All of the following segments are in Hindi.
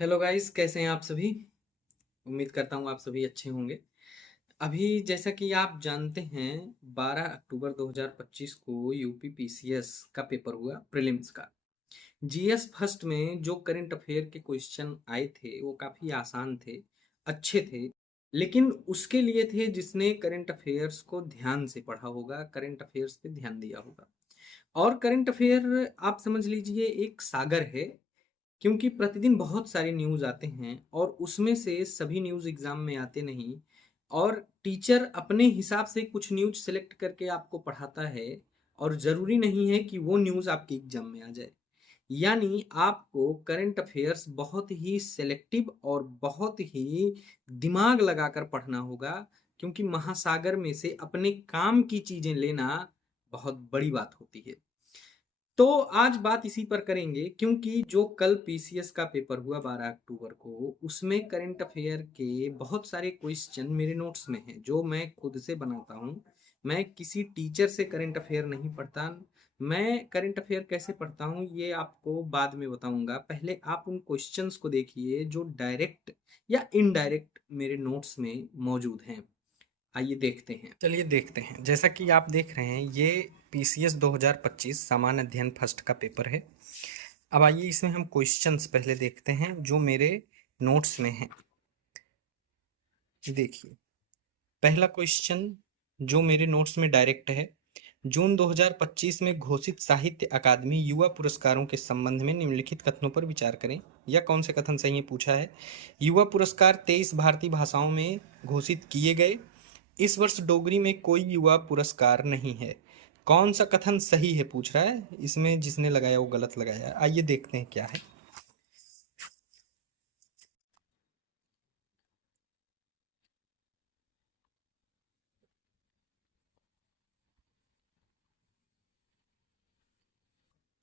हेलो गाइस, कैसे हैं आप सभी। उम्मीद करता हूँ आप सभी अच्छे होंगे। अभी जैसा कि आप जानते हैं 12 अक्टूबर 2025 को यूपी पीसीएस का पेपर हुआ प्रीलिम्स का। जीएस फर्स्ट में जो करंट अफेयर के क्वेश्चन आए थे वो काफ़ी आसान थे, अच्छे थे। लेकिन उसके लिए थे जिसने करंट अफेयर्स को ध्यान से पढ़ा होगा, करंट अफेयर्स पे ध्यान दिया होगा। और करंट अफेयर आप समझ लीजिए एक सागर है, क्योंकि प्रतिदिन बहुत सारे न्यूज़ आते हैं और उसमें से सभी न्यूज़ एग्ज़ाम में आते नहीं। और टीचर अपने हिसाब से कुछ न्यूज़ सेलेक्ट करके आपको पढ़ाता है और ज़रूरी नहीं है कि वो न्यूज़ आपके एग्ज़ाम में आ जाए। यानी आपको करंट अफेयर्स बहुत ही सेलेक्टिव और बहुत ही दिमाग लगाकर पढ़ना होगा, क्योंकि महासागर में से अपने काम की चीज़ें लेना बहुत बड़ी बात होती है। तो आज बात इसी पर करेंगे, क्योंकि जो कल पीसीएस का पेपर हुआ 12 अक्टूबर को, उसमें करंट अफेयर के बहुत सारे क्वेश्चन मेरे नोट्स में हैं जो मैं खुद से बनाता हूँ। मैं किसी टीचर से करंट अफेयर नहीं पढ़ता। मैं करंट अफेयर कैसे पढ़ता हूँ ये आपको बाद में बताऊंगा। पहले आप उन क्वेश्चंस को देखिए जो डायरेक्ट या इनडायरेक्ट मेरे नोट्स में मौजूद हैं। आइए देखते हैं, चलिए देखते हैं। जैसा कि आप देख रहे हैं ये पीसीएस 2025 सामान्य अध्ययन फर्स्ट का पेपर है। अब आइए इसमें हम क्वेश्चंस पहले देखते हैं जो मेरे नोट्स में हैं। देखिए, पहला क्वेश्चन जो मेरे नोट्स में डायरेक्ट है, जून 2025 में घोषित साहित्य अकादमी युवा पुरस्कारों के संबंध में निम्नलिखित कथनों पर विचार करें। या कौन से कथन सही है पूछा है। युवा पुरस्कार 23 भारतीय भाषाओं में घोषित किए गए। इस वर्ष डोगरी में कोई युवा पुरस्कार नहीं है। कौन सा कथन सही है पूछ रहा है। इसमें जिसने लगाया वो गलत लगाया है। आइए देखते हैं क्या है।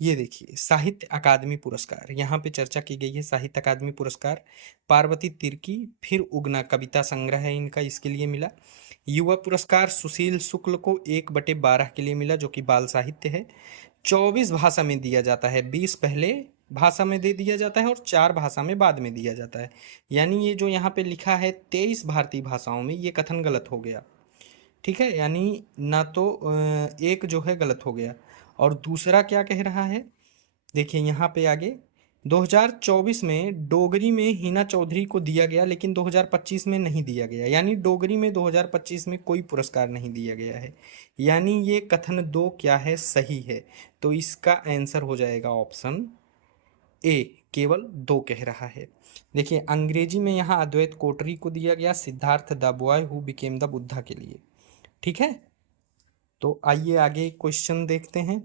ये देखिए, साहित्य अकादमी पुरस्कार यहाँ पे चर्चा की गई है। साहित्य अकादमी पुरस्कार पार्वती तिर्की फिर उगना कविता संग्रह है इनका, इसके लिए मिला। युवा पुरस्कार सुशील शुक्ल को 1/12 के लिए मिला, जो कि बाल साहित्य है। 24 भाषा में दिया जाता है, 20 पहले भाषा में दे दिया जाता है और 4 भाषा में बाद में दिया जाता है। यानी ये जो यहाँ पे लिखा है 23 भारतीय भाषाओं में, ये कथन गलत हो गया। ठीक है, यानी ना तो एक जो है गलत हो गया। और दूसरा क्या कह रहा है, देखिए यहाँ पे आगे 2024 में डोगरी में हिना चौधरी को दिया गया लेकिन 2025 में नहीं दिया गया। यानी डोगरी में 2025 में कोई पुरस्कार नहीं दिया गया है। यानी ये कथन दो क्या है, सही है। तो इसका आंसर हो जाएगा ऑप्शन ए, केवल दो कह रहा है। देखिए, अंग्रेजी में यहाँ अद्वैत कोटरी को दिया गया Siddharth the boy who became the Buddha के लिए। ठीक है, तो आइए आगे क्वेश्चन देखते हैं।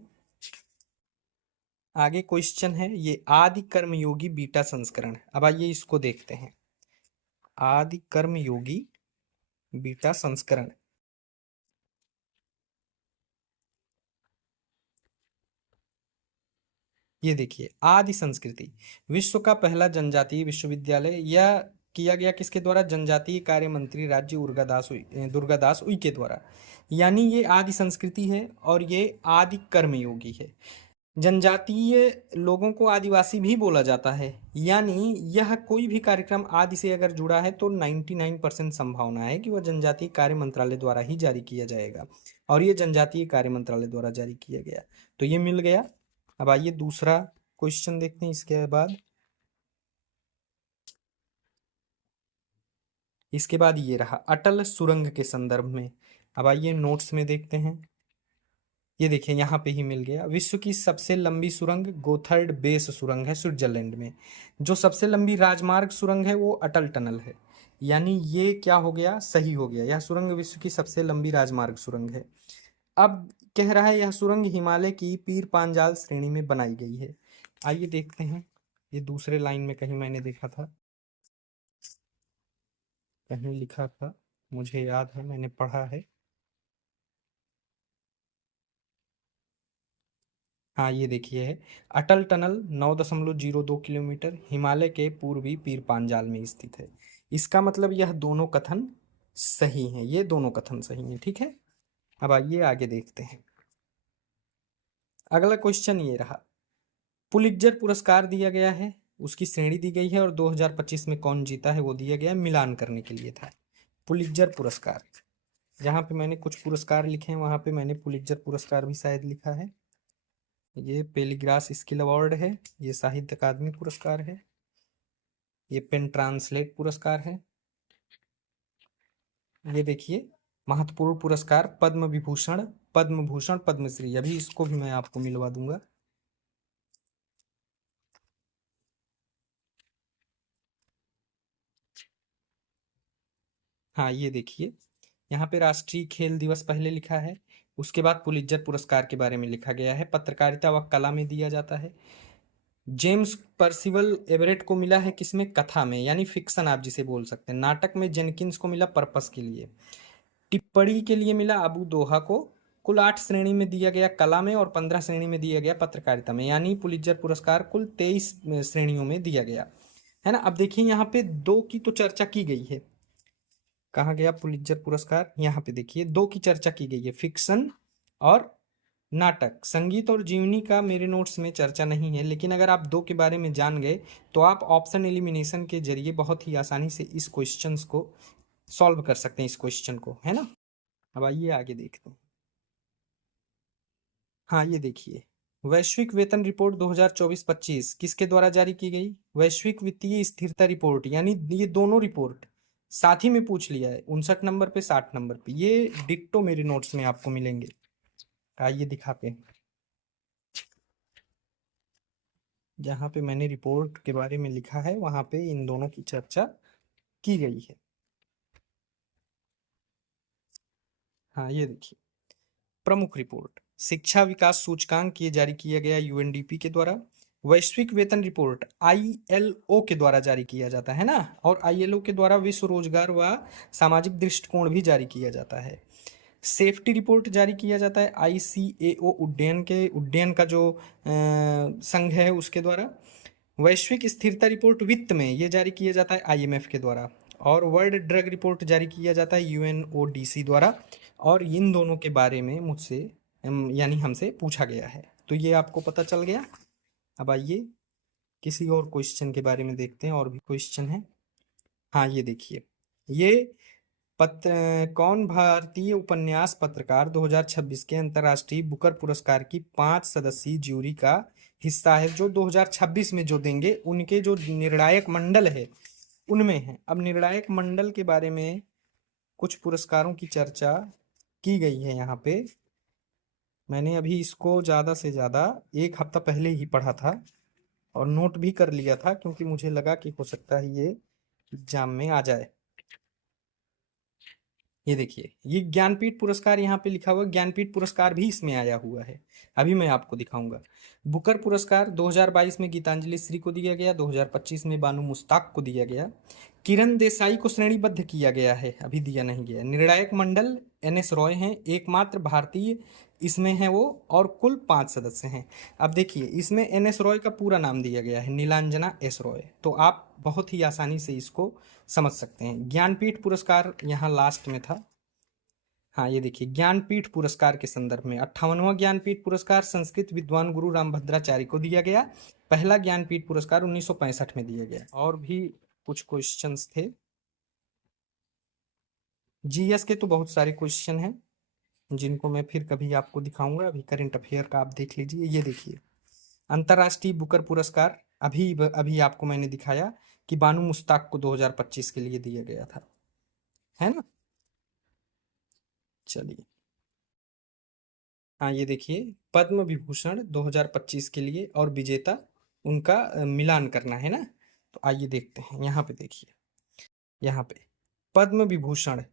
आगे क्वेश्चन है ये आदि कर्मयोगी बीटा संस्करण। अब आइए इसको देखते हैं। आदि कर्मयोगी बीटा संस्करण। ये देखिए, आदि संस्कृति विश्व का पहला जनजातीय विश्वविद्यालय। यह किया गया किसके द्वारा, जनजातीय कार्य मंत्री राज्य दुर्गादास उइके द्वारा। यानी ये आदि संस्कृति है और ये आदि कर्मयोगी है। जनजातीय लोगों को आदिवासी भी बोला जाता है। यानी यह कोई भी कार्यक्रम आदि से अगर जुड़ा है तो 99% संभावना है कि वह जनजातीय कार्य मंत्रालय द्वारा ही जारी किया जाएगा। और ये जनजातीय कार्य मंत्रालय द्वारा जारी किया गया, तो ये मिल गया। अब आइए दूसरा क्वेश्चन देखते हैं इसके बाद। इसके बाद ये रहा अटल सुरंग के संदर्भ में। अब आइए नोट्स में देखते हैं। ये देखिए, यहाँ पे ही मिल गया। विश्व की सबसे लंबी सुरंग गोथर्ड बेस सुरंग है स्विट्जरलैंड में। जो सबसे लंबी राजमार्ग सुरंग है वो अटल टनल है। यानी ये क्या हो गया, सही हो गया। यह सुरंग विश्व की सबसे लंबी राजमार्ग सुरंग है। अब कह रहा है यह सुरंग हिमालय की पीर पांजाल श्रेणी में बनाई गई है। आइए देखते हैं। ये दूसरे लाइन में कहीं मैंने देखा था, कहीं लिखा था, मुझे याद है मैंने पढ़ा है। हाँ, ये देखिए है अटल टनल 9.02 किलोमीटर हिमालय के पूर्वी पीर पांजाल में स्थित है। इसका मतलब यह दोनों कथन सही हैं, ये दोनों कथन सही हैं। ठीक है, अब आइए आगे देखते हैं। अगला क्वेश्चन ये रहा, पुलित्जर पुरस्कार दिया गया है उसकी श्रेणी दी गई है, और 2025 में कौन जीता है वो दिया गया है, मिलान करने के लिए था। पुलित्जर पुरस्कार, जहाँ पे मैंने कुछ पुरस्कार लिखे हैं वहाँ पे मैंने पुलित्जर पुरस्कार भी शायद लिखा है। ये पेलिग्रास स्किल अवार्ड है, ये साहित्य अकादमी पुरस्कार है, ये पेन ट्रांसलेट पुरस्कार है, ये देखिए महत्वपूर्ण पुरस्कार पद्म विभूषण, पद्म भूषण, पद्मश्री, अभी इसको भी मैं आपको मिलवा दूंगा। हाँ ये देखिए, यहाँ पे राष्ट्रीय खेल दिवस पहले लिखा है, उसके बाद पुलित्जर पुरस्कार के बारे में लिखा गया है। पत्रकारिता व कला में दिया जाता है। जेम्स पर्सिवल एवरेट को मिला है किसमें, कथा में, यानी फिक्शन आप जिसे बोल सकते हैं। नाटक में जेनकिंस को मिला पर्पस के लिए। टिप्पणी के लिए मिला अबू दोहा को। कुल 8 श्रेणी में दिया गया कला में, और 15 श्रेणी में दिया गया पत्रकारिता में, यानी पुलित्जर पुरस्कार कुल 23 श्रेणियों में दिया गया है ना। अब देखिए यहाँ पे 2 की तो चर्चा की गई है। कहाँ गया पुलित्जर पुरस्कार, यहाँ पे देखिए 2 की चर्चा की गई है, फिक्शन और नाटक। संगीत और जीवनी का मेरे नोट्स में चर्चा नहीं है, लेकिन अगर आप 2 के बारे में जान गए तो आप ऑप्शन एलिमिनेशन के जरिए बहुत ही आसानी से इस क्वेश्चंस को सॉल्व कर सकते हैं, इस क्वेश्चन को, है ना। अब आइए आगे देखते हैं। हाँ ये देखिए, वैश्विक वेतन रिपोर्ट 2024-25 किसके द्वारा जारी की गई, वैश्विक वित्तीय स्थिरता रिपोर्ट, यानी ये दोनों रिपोर्ट साथ ही में पूछ लिया है, 59 नंबर पे 60 नंबर पे, ये डिट्टो मेरे नोट्स में आपको मिलेंगे। आइए दिखाते हैं, जहाँ पे मैंने रिपोर्ट के बारे में लिखा है वहां पे इन दोनों की चर्चा की गई है। हाँ ये देखिए, प्रमुख रिपोर्ट शिक्षा विकास सूचकांक, ये जारी किया गया यूएनडीपी के द्वारा। वैश्विक वेतन रिपोर्ट आईएलओ के द्वारा जारी किया जाता है ना, और आईएलओ के द्वारा विश्व रोजगार व सामाजिक दृष्टिकोण भी जारी किया जाता है। सेफ्टी रिपोर्ट जारी किया जाता है आईसीएओ, उड्डयन का जो संघ है उसके द्वारा। वैश्विक स्थिरता रिपोर्ट वित्त में ये जारी किया जाता है आईएमएफ के द्वारा, और वर्ल्ड ड्रग रिपोर्ट जारी किया जाता है यूएनओडीसी द्वारा। और इन दोनों के बारे में मुझसे यानी हमसे पूछा गया है, तो ये आपको पता चल गया। अब आइए किसी और क्वेश्चन के बारे में देखते हैं, और भी क्वेश्चन है। हाँ ये देखिए, ये कौन भारतीय उपन्यास पत्रकार 2026 के अंतर्राष्ट्रीय बुकर पुरस्कार की 5 सदस्यीय ज्यूरी का हिस्सा है, जो 2026 में जो देंगे उनके जो निर्णायक मंडल है उनमें है। अब निर्णायक मंडल के बारे में कुछ पुरस्कारों की चर्चा की गई है यहाँ पे। मैंने अभी इसको ज़्यादा से ज़्यादा 1 हफ्ता पहले ही पढ़ा था और नोट भी कर लिया था, क्योंकि मुझे लगा कि हो सकता है ये एग्जाम में आ जाए। ये देखिए, ये ज्ञानपीठ पुरस्कार यहाँ पे लिखा हुआ, ज्ञानपीठ पुरस्कार भी इसमें आया हुआ है, अभी मैं आपको दिखाऊंगा। बुकर पुरस्कार 2022 में गीतांजलि श्री को दिया गया, 2025 में बानू मुश्ताक को दिया गया। किरण देसाई को श्रेणीबद्ध किया गया है, अभी दिया नहीं गया। निर्णायक मंडल एनएस रॉय हैं, एकमात्र भारतीय इसमें है वो, और कुल 5 सदस्य हैं। अब देखिए, इसमें एनएस रॉय का पूरा नाम दिया गया है, नीलांजना एस रॉय, तो आप बहुत ही आसानी से इसको समझ सकते हैं। ज्ञानपीठ पुरस्कार यहाँ लास्ट में था। हाँ ये देखिए, ज्ञानपीठ पुरस्कार के संदर्भ में 58वां ज्ञानपीठ पुरस्कार संस्कृत विद्वान गुरु रामभद्राचार्य को दिया गया। पहला ज्ञानपीठ पुरस्कार 1965 में दिया गया। और भी कुछ क्वेश्चंस थे, जीएस के तो बहुत सारे क्वेश्चन हैं जिनको मैं फिर कभी आपको दिखाऊंगा। अभी करंट अफेयर का आप देख लीजिए। ये देखिए, अंतर्राष्ट्रीय बुकर पुरस्कार अभी अभी आपको मैंने दिखाया कि बानू मुश्ताक को 2025 के लिए दिया गया था, है ना। चलिए, हाँ ये देखिए, पद्म विभूषण 2025 के लिए और विजेता उनका मिलान करना है ना। तो आइए देखते हैं, यहाँ पे देखिए, यहाँ पे पद्म विभूषण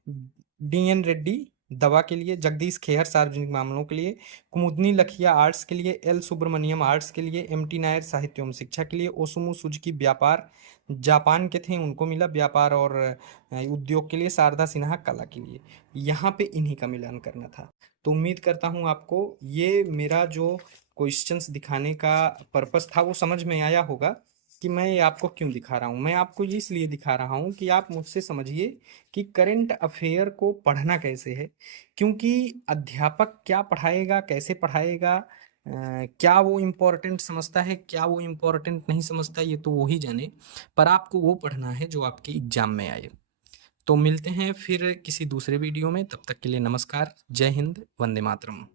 डीएन रेड्डी दवा के लिए, जगदीश खेहर सार्वजनिक मामलों के लिए, कुमुदनी लखिया आर्ट्स के लिए, एल सुब्रमण्यम आर्ट्स के लिए, एमटी नायर साहित्य एवं शिक्षा के लिए, ओसुमु सुजुकी व्यापार जापान के थे उनको मिला व्यापार और उद्योग के लिए, शारदा सिन्हा कला के लिए। यहाँ पे इन्हीं का मिलान करना था। तो उम्मीद करता हूँ आपको ये मेरा जो क्वेश्चंस दिखाने का पर्पस था वो समझ में आया होगा कि मैं ये आपको क्यों दिखा रहा हूँ। मैं आपको ये इसलिए दिखा रहा हूँ कि आप मुझसे समझिए कि करंट अफेयर को पढ़ना कैसे है, क्योंकि अध्यापक क्या पढ़ाएगा, कैसे पढ़ाएगा, क्या वो इम्पोर्टेंट समझता है, क्या वो इम्पोर्टेंट नहीं समझता, ये तो वो ही जाने, पर आपको वो पढ़ना है जो आपके एग्जाम में आए। तो मिलते हैं फिर किसी दूसरे वीडियो में, तब तक के लिए नमस्कार, जय हिंद, वंदे मातरम।